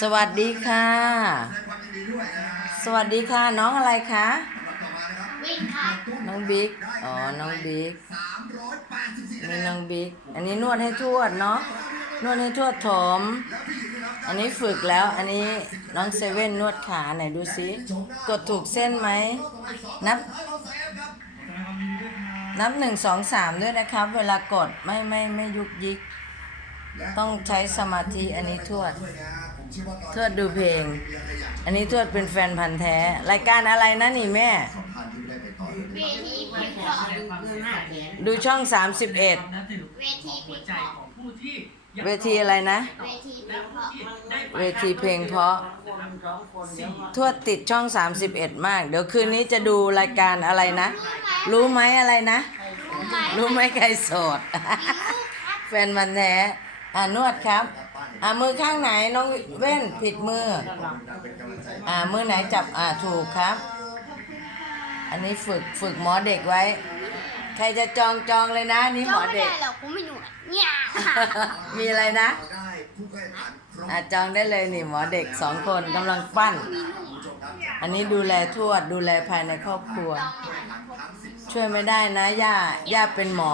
สวัสดีค่ะ สวัสดีค่ะน้องอะไรคะวิ่งครับน้องบิ๊ก อ๋อ น้องบิ๊กนี่น้องบิ๊ก อันนี้นวดให้ทวดเนาะ นวดให้ทวดถม อันนี้ฝึกแล้ว อันนี้น้องเซเว่นนวดขาไหนดูซิกดถูกเส้นไหม นับ นับหนึ่งสองสามด้วยนะครับ เวลากดไม่ไม่ไม่ยุกยิก ต้องใช้สมาธิอันนี้ทวด ทวดดูเพลง อันนี้ทวดเป็นแฟนพันธ์แท้ รายการอะไรนะนี่แม่ เวทีเพลงเพราะดูช่อง 31 เวทีเพลงหัวเพใจราะของผู้ที่เวทีอะไรนะ เวทีเพลงเพราะเวทีเพลงเพราะ ทวดติดช่อง 31 มาก เดี๋ยวคืนนี้จะดูรายการอะไรนะ รู้ไหมอะไรนะ รู้ไหมรู้ไหมใครโสดแฟนมันธุ์แท้ อ่านวดครับ อ่ามือข้างไหนน้องเว้นผิดมือ อ่ามือไหนจับอ่าถูกครับ อันนี้ฝึกฝึกหมอเด็กไว้ ใครจะจองจองเลยนะนี่หมจ้อองไม่เด็ได้กหรอกกูไม่หนวดเนี่ยมีอะไรนะอ่าจองได้เลยนี่หมอเด็กสองคนกำลังปั้น อันนี้ดูแลทวดดูแลภายในครอบครัว ช่วยไม่ได้นะย่าย่าเป็นหมอ